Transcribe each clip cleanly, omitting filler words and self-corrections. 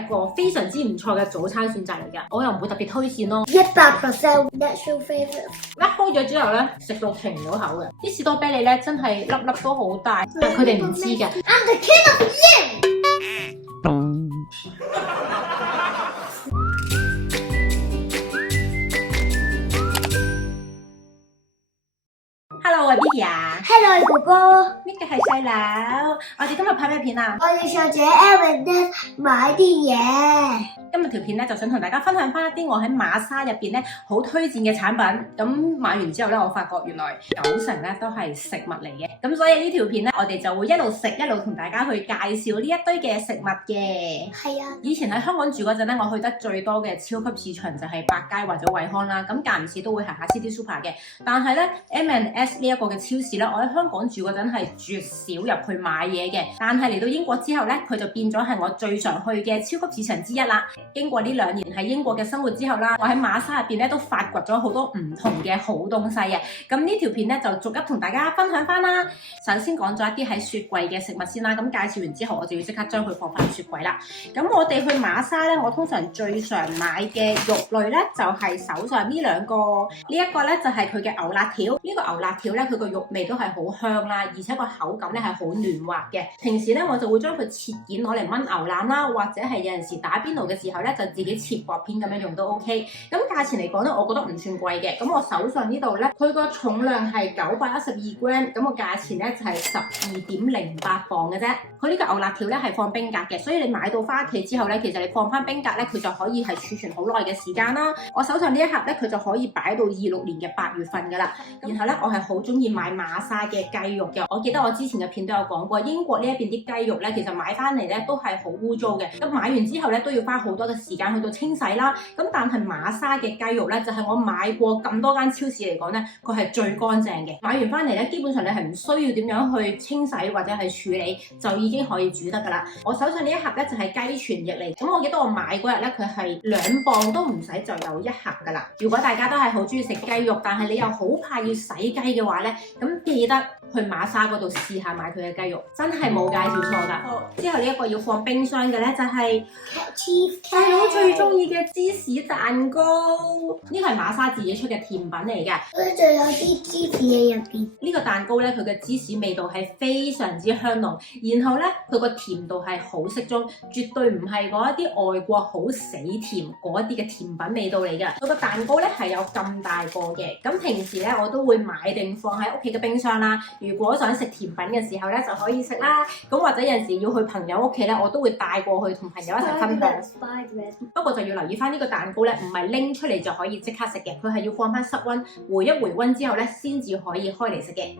一個非常之唔錯嘅早餐選擇嚟㗎，我又唔會特別推薦咯。100% natural favourite。一開咗之後咧，食到停唔到口嘅，啲士多啤梨咧真係粒粒都好大，但佢哋唔知嘅。I'm the king of you。Hello， 我係 Bibi 啊。Hello， 哥哥。呢個係細佬。我哋今日拍咩片啊？我哋上咗 Aaron 咧買啲嘢。今日條片咧就想同大家分享翻一啲我喺馬莎入邊咧好推薦嘅產品。咁買完之後咧，我發覺原來90%咧都係食物嚟嘅。咁所以呢條片咧，我哋就會一路食一路同大家去介紹呢一堆嘅食物嘅。係啊。以前喺香港住嗰陣咧，我去得最多嘅超級市場就係百佳或者惠康啦。咁間唔時都會行下 City Super 嘅。但係咧 M&S 呢一個嘅超市咧，我喺香港住嗰陣係絕少入去買嘢嘅。但係嚟到英國之後咧，佢就變咗係我最常去嘅超級市場之一啦。經過呢2年喺英國嘅生活之後啦，我喺馬莎入邊咧都發掘咗好多唔同嘅好東西啊！咁呢條片咧就逐一同大家分享翻啦。首先講咗一啲喺雪櫃嘅食物先啦。咁介紹完之後，我就要即刻將佢放翻雪櫃啦。咁我哋去馬莎咧，我通常最常買嘅肉類咧就係手上呢2個。呢一個咧就係佢嘅牛辣條。呢個牛辣條咧，佢個肉味都係好香啦，而且個口感咧係好嫩滑嘅。平時咧我就會將佢切件攞嚟炆牛腩啦，或者係有陣時打邊爐嘅時候咧就自己切薄片咁樣用都 OK。咁價錢嚟講咧，我覺得唔算貴嘅。咁我手上呢度咧，佢個重量係912 gram， 咁個價錢咧就係12.08磅嘅啫。佢呢個牛辣條咧係放冰格嘅，所以你買到翻屋企之後咧，其實你放翻冰格咧，佢就可以係儲存好耐嘅時間啦。我手上呢一盒咧，佢就可以擺到26年嘅8月份噶啦。然後咧，我係好中意買馬莎嘅雞肉嘅。我記得我之前嘅片都有講過，英國呢一邊啲雞肉咧，其實買翻嚟咧都係好污糟嘅。咁買完之後咧，都要花好多嘅時間去到清洗啦。咁但係馬莎嘅雞肉咧，就係我買過咁多間超市嚟講咧，佢係最乾淨嘅。買完翻嚟咧，基本上你係唔需要點樣去清洗或者係處理，就已經可以煮得噶啦。我手上呢一盒咧就係雞全翼嚟。咁我記得我買嗰日咧，佢係2磅都唔使就有1盒噶啦。如果大家都係好中意食雞肉，但係你又好怕要洗雞嘅話咧，咁記得去馬莎嗰度試下買佢嘅雞肉，真係冇介紹錯噶。之後呢一個要放冰箱嘅咧就係細佬最中意嘅芝士蛋糕，呢個係馬莎自己出嘅甜品嚟嘅。佢仲有啲芝士喺入邊。呢個蛋糕咧，佢嘅芝士味道係非常之香濃，然後咧佢個甜度係好適中，絕對唔係嗰一啲外國好死甜嗰一啲嘅甜品味道嚟嘅。佢個蛋糕咧係有咁大個嘅，咁平時咧我都會買定放喺屋企嘅冰箱啦。如果想食甜品嘅時候咧就可以食啦。咁或者有陣時要去朋友屋企咧，我都會帶過去同朋友一齊分享。不過就要留意翻呢個蛋糕咧，唔係拎出嚟就可以即刻食嘅，佢係要放翻室溫，回一回溫之後咧，先至可以開嚟食嘅。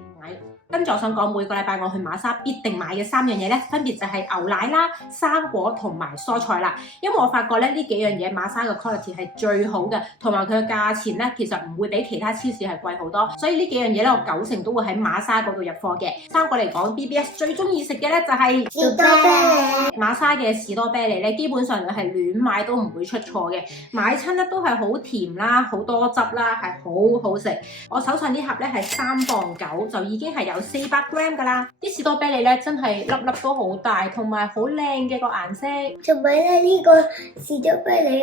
跟住我想講，每個禮拜我去馬莎必定買嘅3樣嘢咧，分別就係牛奶啦、生果同埋蔬菜啦。因為我發覺咧呢幾樣嘢馬莎嘅 quality 係最好嘅，同埋佢嘅價錢咧其實唔會比其他超市係貴好多。所以呢幾樣嘢咧，我90%都會喺馬莎嗰度入貨嘅。生果嚟講 ，BBS 最中意食嘅咧就係士多啤梨。馬莎嘅士多啤梨咧，基本上係亂買都唔會出錯嘅，買親咧都係好甜啦、好多汁啦，係好好食。我手上呢盒咧係3磅9，就已經係有400 gram 噶啦。啲士多啤梨咧真係粒粒都好大，同埋好靚嘅個顏色。同埋咧呢個士多啤梨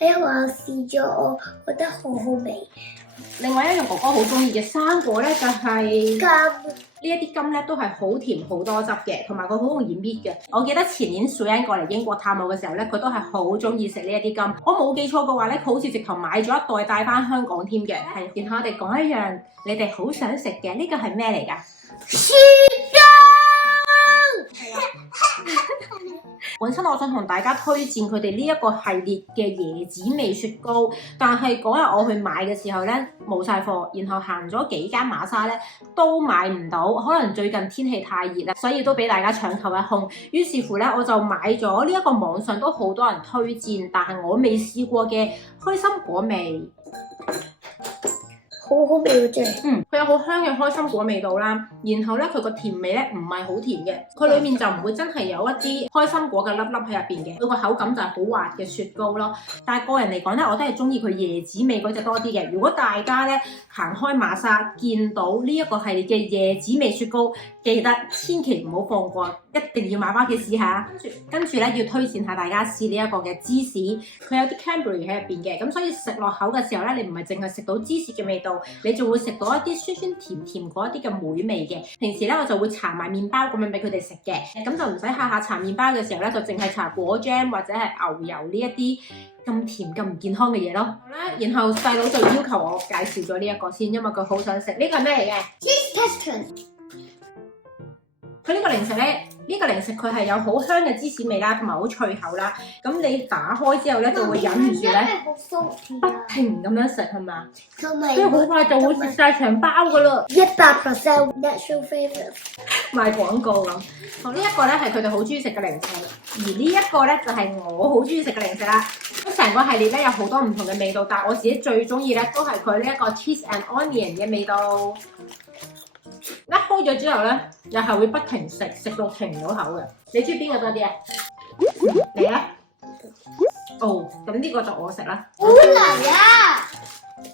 因為我試咗，我覺得好好味。另外一樣哥哥好中意嘅生果咧就係柑。呢一啲柑咧都係好甜好多汁嘅，同埋佢好容易搣嘅。我記得前年水欣過嚟英國探我嘅時候咧，佢都係好中意食呢一啲柑。我冇記錯嘅話咧，佢好似直頭買咗一袋帶翻香港添嘅。係，然後我哋講一樣你哋好想食嘅，呢個係咩嚟㗎？雪糕。本身我想同大家推薦佢哋呢一個系列嘅椰子味雪糕，但係嗰日我去買嘅時候咧冇晒貨，然後行咗幾間馬莎咧都買唔到，可能最近天氣太熱啦，所以都俾大家搶購一空。於是乎咧，我就買咗呢一個網上都好多人推薦，但係我未試過嘅開心果味。好味啫。佢有好香嘅開心果味道啦，然後咧佢個甜味咧唔係好甜嘅，佢裡面就唔會真係有一啲開心果嘅粒粒喺入邊嘅，佢個口感就係好滑嘅雪糕咯。但係個人嚟講咧，我都係中意佢椰子味嗰隻多啲嘅。如果大家咧行開瑪莎見到呢一個系列嘅椰子味雪糕，記得千祈唔好放過，一定要買翻屋企試下。跟住咧要推薦下大家試呢一個嘅芝士，佢有啲 Cadbury 喺入邊嘅，咁所以食落口嘅時候咧，你唔係淨係食到芝士嘅味道，你仲會食到一啲酸酸甜甜嗰一啲嘅梅味嘅。平時咧我就會搽埋麵包咁樣俾佢哋食嘅，咁就唔使下下搽麵包嘅時候咧，就淨係搽果醬或者係牛油呢一啲咁甜咁唔健康嘅嘢咯。然後細佬就要求我介紹咗呢一個先，因為佢好想食。呢個係咩嚟嘅？ Cheese Pastry。佢呢個零食咧，呢個零食佢係有好香嘅芝士味啦，同埋好脆口啦。咁你打開之後咧，就會忍唔住咧，不停咁樣食係嘛？同埋跟住好快就會食晒成包噶啦。100% natural flavour。賣廣告咁。好，呢一個咧係佢哋好中意食嘅零食，而呢一個咧就係我好中意食嘅零食啦。咁成個系列咧有好多唔同嘅味道，但係我自己最中意咧都係佢呢一個 cheese and onion 嘅味道。一開咗之後咧，又係會不停食，食到停唔到口嘅。你中意邊個多啲啊？你咧？哦，咁呢個就我食啦。好難啊！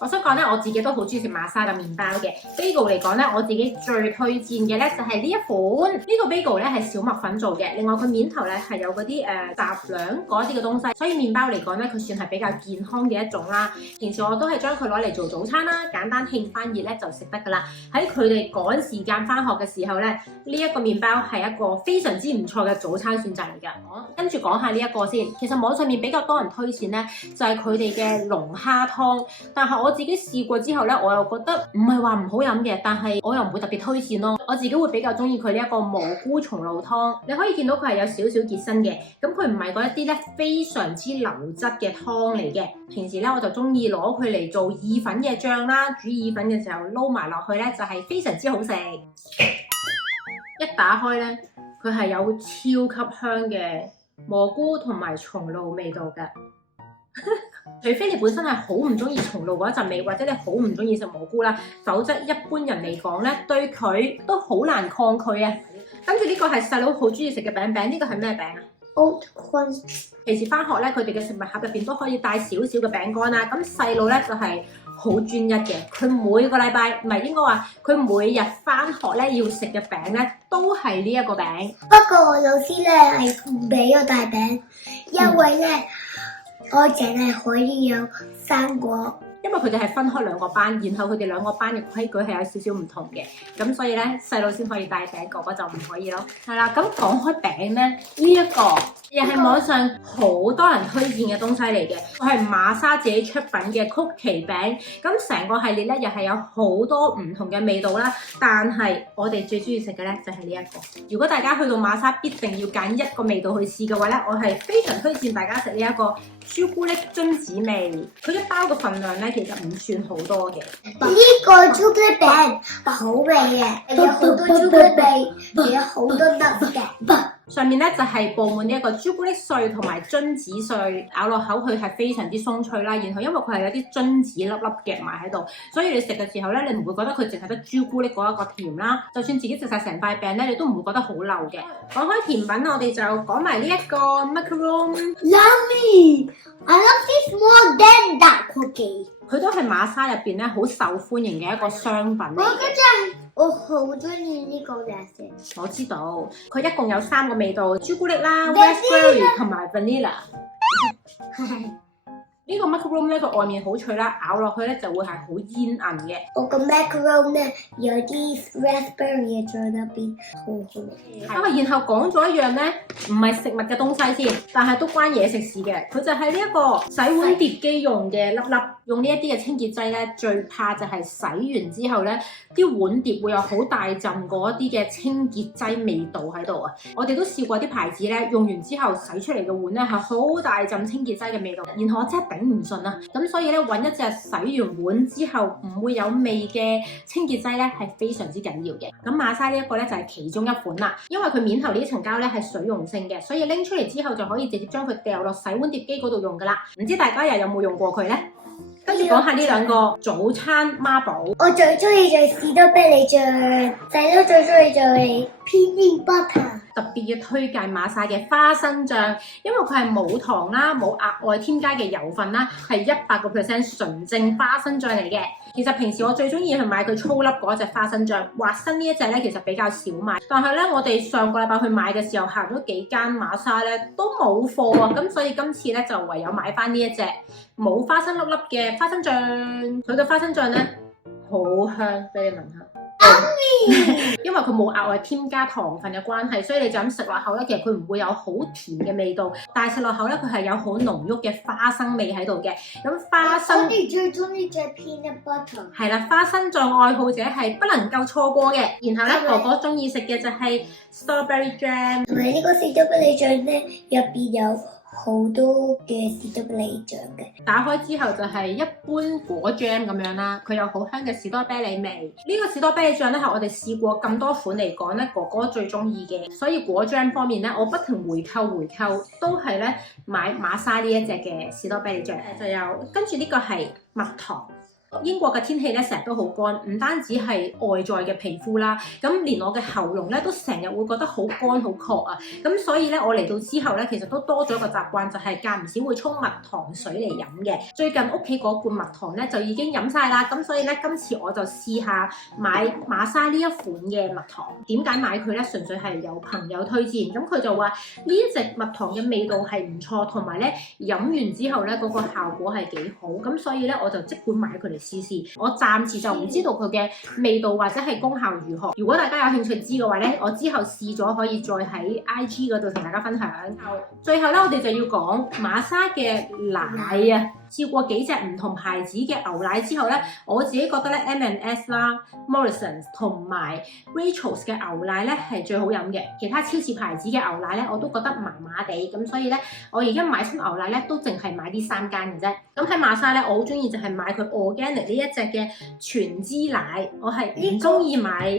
我想講咧，我自己都好中意食瑪莎嘅麵包嘅。bagel 嚟講咧，我自己最推薦嘅咧就係呢一款。呢個 bagel 咧係小麥粉做嘅，另外佢面頭咧係有嗰啲雜糧嗰啲嘅東西，所以麵包嚟講咧，佢算係比較健康嘅一種啦。平時我都係將佢攞嚟做早餐啦，簡單慶翻熱咧就食得噶啦。喺佢哋趕時間翻學嘅時候咧，呢一個麵包係一個非常之唔錯嘅早餐選擇嚟㗎。跟住講下呢一個先，其實網上面比較多人推薦咧，就係佢哋嘅龍蝦湯，但係我自己試過之後咧，我又覺得唔係話唔好飲嘅，但係我又唔會特別推薦咯。我自己會比較中意佢呢一個蘑菇松露湯，你可以見到佢係有少少結身嘅，咁佢唔係嗰一啲咧非常之流質嘅湯嚟嘅。平時咧我就中意攞佢嚟做意粉嘅醬啦，煮意粉嘅時候撈埋落去咧就係非常之好食。一打開咧，佢係有超級香嘅蘑菇同埋松露味道㗎。除非你本身係好唔中意松露嗰一陣味，或者你好唔中意食蘑菇啦，否則一般人嚟講咧，對佢都好難抗拒啊。跟住呢個係細佬好中意食嘅餅餅，呢個係咩餅啊？ Oat crunch。平時翻學咧，佢哋嘅食物盒入邊都可以帶少少嘅餅乾啦。咁細佬咧就係好專一嘅，佢每個禮拜唔係應該話佢每日翻學咧要食嘅餅咧都係呢一個餅。不過我老師咧係唔俾我帶餅，因為咧我淨係可以有生果。因為佢哋係分開兩個班，然後佢哋兩個班嘅規矩係有少少唔同嘅，咁所以咧細佬先可以帶餅，哥哥就唔可以咯。係啦，咁講開餅咧，呢一個又係網上好多人推薦嘅東西嚟嘅，佢係瑪莎自己出品嘅曲奇餅。咁成個系列咧又係有好多唔同嘅味道啦，但係我哋最中意食嘅咧就係呢一個。如果大家去到瑪莎必定要揀一個味道去試嘅話咧，我係非常推薦大家食呢一個朱古力榛子味。佢一包嘅份量咧其實唔算好多嘅。呢個朱古力餅好味嘅，有好多朱古力味，仲有好多粒嘅。上面咧就係佈滿呢一個朱古力碎同埋榛子碎，咬落口佢係非常之鬆脆啦。然後因為佢係有啲榛子粒粒夾埋喺度，所以你食嘅時候咧，你唔會覺得佢淨係得朱古力嗰一個甜啦。就算自己食晒成塊餅咧，你都唔會覺得好漏嘅。講開甜品，我哋就講埋呢一個 macaron。Yummy! I love this more than that cookie。佢都係瑪莎入邊咧好受歡迎嘅一個商品嚟嘅。我好中意呢個顏色。我知道，佢一共有3個味道，朱古力啦、raspberry 同埋 vanilla。呢個 macaron 咧，佢外面好脆啦，咬落去咧就會係好煙韌嘅。我個 macaron 咧有啲 raspberry 在入邊，好好味。然後講咗一樣咧，唔係食物嘅東西先，但係都關嘢食事嘅。佢就係呢一個洗碗碟機用嘅粒粒，用呢一啲嘅清潔劑咧，最怕就係洗完之後咧，啲碗碟會有好大陣嗰啲嘅清潔劑味道喺度啊！我哋都試過啲牌子咧，用完之後洗出嚟嘅碗咧係好大陣清潔劑嘅味道，然後我真係頂唔順啊！咁所以咧，揾一隻洗完碗之後唔會有味嘅清潔劑咧係非常之緊要嘅。咁瑪莎呢一個咧就係其中一款啦，因為佢面頭呢層膠咧係水溶性嘅，所以拎出嚟之後就可以直接將佢掉落洗碗碟機嗰度用噶啦。唔知大家又有冇用過佢咧？跟住講下呢兩個早餐孖寶。我最中意就係士多啤梨醬，細佬最中意就係 peanut butter。特別要推介馬莎嘅花生醬，因為佢係冇糖啦，冇額外添加嘅油分啦，係100% 純正花生醬嚟嘅。其實平時我最中意去買佢粗粒嗰隻花生醬，滑身呢一隻咧其實比較少買，但係咧我哋上個禮拜去買嘅時候行咗幾間馬莎咧都冇貨啊，咁所以今次咧就唯有買翻呢一隻冇花生粒粒嘅花生醬。佢嘅花生醬咧好香，俾你聞下。因為佢冇額外添加糖分嘅關係，所以你就咁食落口咧，其實佢唔會有好甜嘅味道，但係食落口咧，佢係有好濃郁嘅花生味喺度嘅。咁花生，我哋最中意就係 peanut butter。係啦，花生醬愛好者係不能夠錯過嘅。然後咧，哥哥中意食嘅就係 strawberry jam，同埋呢個士多啤梨醬咧，入邊有好多嘅士多啤梨醬嘅。打開之後就係一般果醬咁樣啦，佢有好香嘅士多啤梨味。呢個士多啤梨醬咧係我哋試過咁多款嚟講咧，哥哥最中意嘅。所以果醬方面咧，我不停回購，都係咧買馬莎呢一隻嘅士多啤梨醬。就有跟住呢個係蜜糖。英國嘅天氣咧成日都好乾，唔單止係外在嘅皮膚啦，咁連我嘅喉嚨咧都成日會覺得好乾好渴啊，咁所以咧我嚟到之後咧，其實都多咗一個習慣，就係間唔時會沖蜜糖水嚟飲嘅。最近屋企嗰罐蜜糖咧就已經飲晒啦，咁所以咧今次我就試下買馬莎呢一款嘅蜜糖。點解買佢咧？純粹係有朋友推薦，咁佢就話呢一隻蜜糖嘅味道係唔錯，同埋咧飲完之後咧嗰個效果係幾好，咁所以咧我就即管買佢嚟試試。我暫時就唔知道佢嘅味道或者係功效如何。如果大家有興趣知嘅話咧，我之後試咗可以再喺 IG 嗰度同大家分享。最後咧，我哋就要講馬莎嘅奶啊。試過幾隻唔同牌子嘅牛奶之後咧，我自己覺得咧 M&S 啦、Morrisons 同埋 Rachel's 嘅牛奶咧係最好飲嘅。其他超市牌子嘅牛奶咧，我都覺得麻麻地，咁所以咧，我而家買親牛奶咧都淨係買呢3間嘅啫。咁喺馬莎咧，我好中意就係買佢 organic 呢一隻嘅全脂奶，我係唔中意買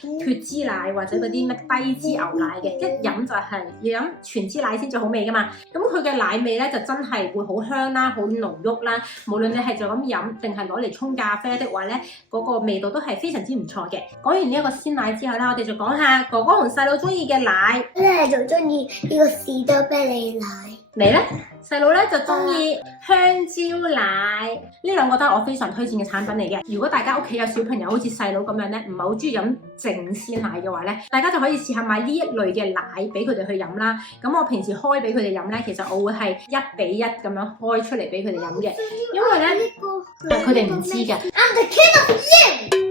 脫脂奶或者嗰啲咩低脂牛奶嘅，一飲就係要飲全脂奶先最好味噶嘛。咁佢嘅奶味咧就真係會好香啦，好濃郁啦。無論你係就咁飲定係攞嚟沖咖啡的話咧，嗰個味道都係非常之唔錯嘅。講完呢一個鮮奶之後咧，我哋就講下哥哥同細佬中意嘅奶。我咧就中意呢個士多啤梨奶。你咧？細佬咧就中意香蕉奶，呢兩個都係我非常推薦嘅產品嚟嘅。如果大家屋企有小朋友好似細佬咁樣咧，唔係好中意飲淨鮮奶嘅話咧，大家就可以試下買呢一類嘅奶俾佢哋去飲啦。咁我平時開俾佢哋飲咧，其實我會係1比1咁樣開出嚟俾佢哋飲嘅，因為咧佢哋唔知嘅。I'm the king of you。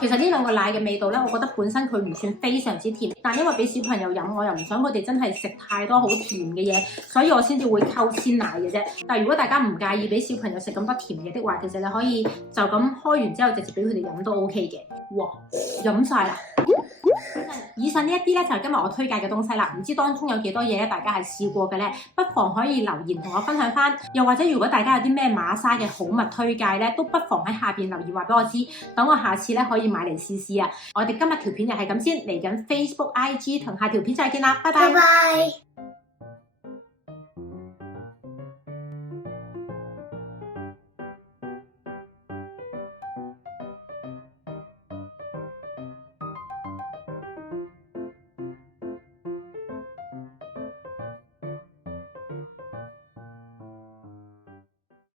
其實呢兩個奶嘅味道咧，我覺得本身佢唔算非常之甜，但因為俾小朋友飲，我又唔想佢哋真係食太多好甜嘅嘢，所以我先至會溝鮮奶嘅啫。但係如果大家唔介意俾小朋友食咁多甜嘢的話，其實你可以就咁開完之後直接俾佢哋飲都 OK 嘅。哇，飲晒啦！以上呢一啲咧就係今日我推介嘅東西啦，唔知當中有幾多嘢咧，大家係試過嘅咧，不妨可以留言同我分享翻。又或者如果大家有啲咩馬莎嘅好物推介咧，都不妨喺下邊留言話俾我知，等我下次咧可以買嚟試試啊！我哋今日條片就係咁先，嚟緊 Facebook、IG 同下條片再見啦，拜拜。拜拜。